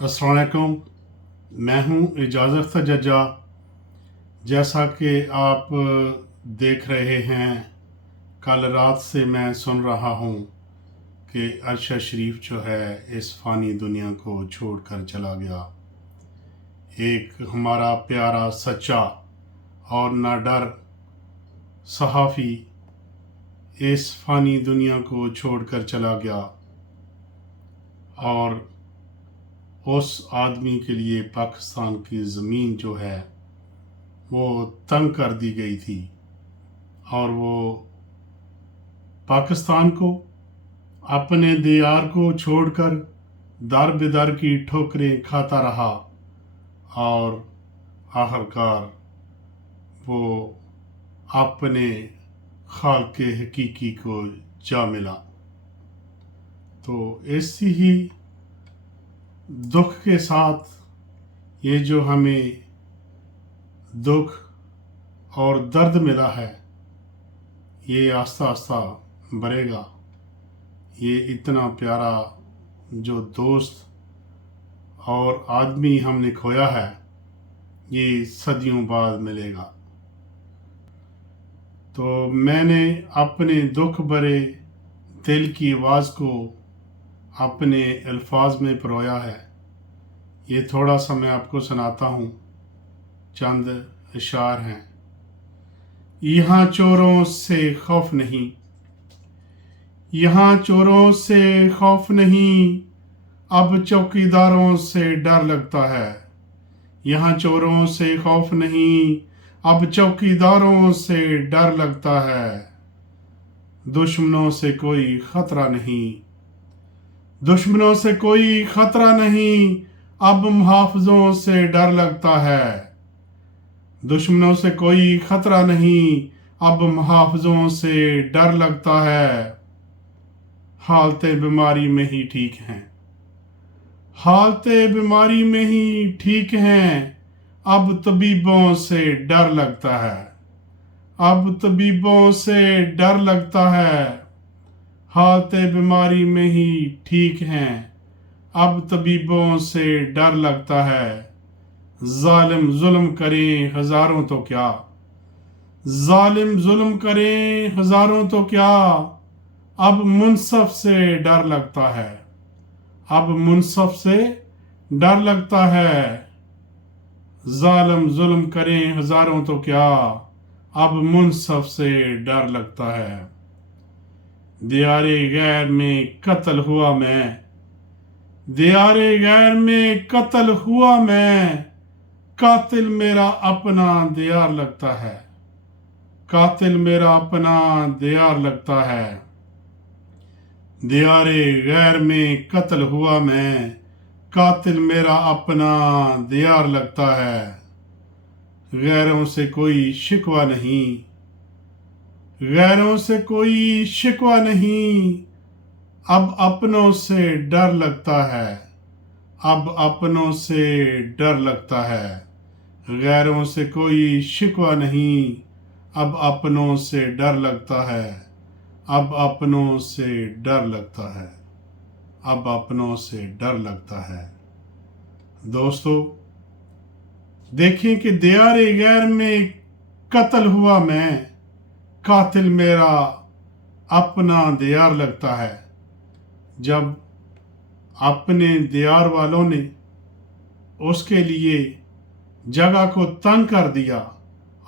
अस्सलाम वालेकुम। मैं हूं इजाज़त जजा। जैसा कि आप देख रहे हैं, कल रात से मैं सुन रहा हूं कि अरशद शरीफ जो है इस फ़ानी दुनिया को छोड़कर चला गया। एक हमारा प्यारा सच्चा और ना डर सहाफ़ी इस फ़ानी दुनिया को छोड़कर चला गया, और उस आदमी के लिए पाकिस्तान की ज़मीन जो है वो तंग कर दी गई थी, और वो पाकिस्तान को, अपने दियार को छोड़कर दर बेदर की ठोकरें खाता रहा, और आखिरकार वो अपने खालिक हकीकी को जा मिला। तो इसी ही दुख के साथ ये जो हमें दुख और दर्द मिला है, ये आस्ता आस्ता बढ़ेगा। ये इतना प्यारा जो दोस्त और आदमी हमने खोया है, ये सदियों बाद मिलेगा। तो मैंने अपने दुख भरे दिल की आवाज़ को अपने अल्फाज में परोया है। ये थोड़ा सा मैं आपको सुनाता हूँ, चंद इशार हैं। यहाँ चोरों से खौफ नहीं, यहाँ चोरों से खौफ नहीं, अब चौकीदारों से डर लगता है। यहाँ चोरों से खौफ नहीं, अब चौकीदारों से डर लगता है। दुश्मनों से कोई खतरा नहीं, दुश्मनों से कोई खतरा नहीं, अब मुहाफिजों से डर लगता है। दुश्मनों से कोई खतरा नहीं, अब मुहाफिजों से डर लगता है। हालतें बीमारी में ही ठीक हैं, हालतें बीमारी में ही ठीक हैं, अब तबीबों से डर लगता है। अब तबीबों से डर लगता है। हालतें बीमारी में ही ठीक हैं, अब तबीबों से डर लगता है। जालिम जुल्म करें हजारों तो क्या, जालिम जुल्म करें हजारों तो क्या, अब मुनसफ से डर लगता है। अब मुनसफ से डर लगता है। जालिम जुल्म करें हजारों तो क्या, अब मुनसफ से डर लगता है। दियारे गैर में कत्ल हुआ मैं, दियारे गैर में कत्ल हुआ मैं, कातिल मेरा अपना दियार लगता है। कातिल मेरा अपना दियार लगता है। दियारे गैर में कत्ल हुआ मैं, कातिल मेरा अपना दियार लगता है। गैरों से कोई शिकवा नहीं, गैरों से कोई शिकवा नहीं, अब अपनों से डर लगता है। अब अपनों से डर लगता है। गैरों से कोई शिकवा नहीं, अब अपनों से डर लगता है। अब अपनों से डर लगता है। अब अपनों से डर लगता है। दोस्तों, देखें कि दियारे गैर में कत्ल हुआ मैं, कातिल मेरा अपना दियार लगता है। जब अपने दियार वालों ने उसके लिए जगह को तंग कर दिया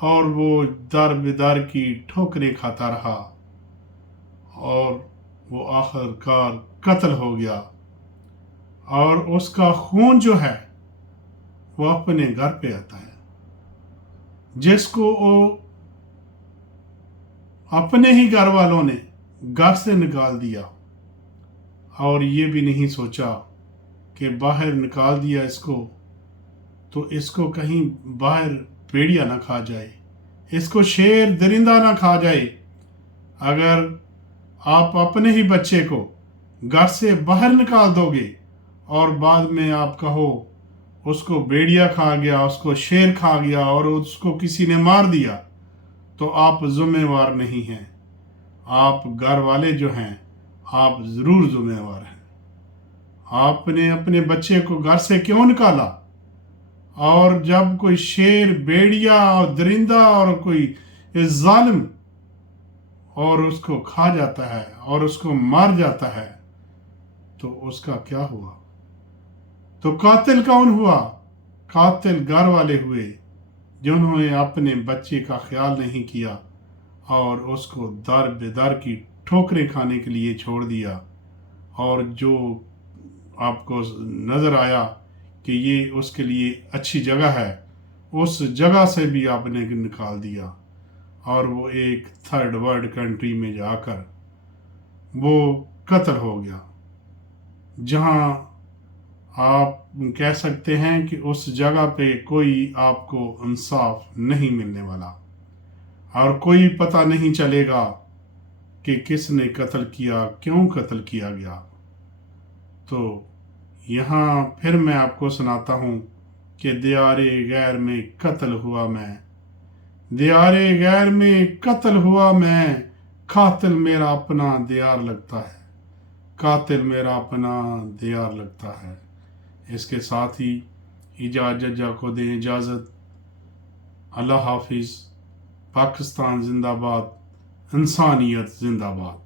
और वो दर बेदर की ठोकरें खाता रहा, और वो आखिरकार कत्ल हो गया, और उसका खून जो है वो अपने घर पे आता है, जिसको वो अपने ही घर वालों ने घर से निकाल दिया, और ये भी नहीं सोचा कि बाहर निकाल दिया इसको तो इसको कहीं बाहर भेड़िया ना खा जाए, इसको शेर दरिंदा ना खा जाए। अगर आप अपने ही बच्चे को घर से बाहर निकाल दोगे और बाद में आप कहो उसको भेड़िया खा गया, उसको शेर खा गया और उसको किसी ने मार दिया, तो आप जिम्मेवार नहीं हैं। आप घर वाले जो हैं, आप ज़रूर जिम्मेवार हैं। आपने अपने बच्चे को घर से क्यों निकाला? और जब कोई शेर, भेड़िया और दरिंदा और कोई जालिम और उसको खा जाता है और उसको मार जाता है, तो उसका क्या हुआ? तो कातिल कौन हुआ? कातिल घर वाले हुए, जिन्होंने अपने बच्चे का ख्याल नहीं किया और उसको दर बेदर की ठोकरें खाने के लिए छोड़ दिया। और जो आपको नज़र आया कि ये उसके लिए अच्छी जगह है, उस जगह से भी आपने निकाल दिया और वो एक थर्ड वर्ल्ड कंट्री में जाकर वो कत्ल हो गया, जहां आप कह सकते हैं कि उस जगह पे कोई आपको इंसाफ नहीं मिलने वाला और कोई पता नहीं चलेगा कि किसने कत्ल किया, क्यों कत्ल किया गया। तो यहाँ फिर मैं आपको सुनाता हूँ कि दियारे गैर में कत्ल हुआ मैं, दियारे गैर में कत्ल हुआ मैं, कातिल मेरा अपना दियार लगता है, कातिल मेरा अपना दियार लगता है। इसके साथ ही जज्जा को दें इजाज़त। अल्लाह हाफिज़। पाकिस्तान जिंदाबाद, इंसानियत जिंदाबाद।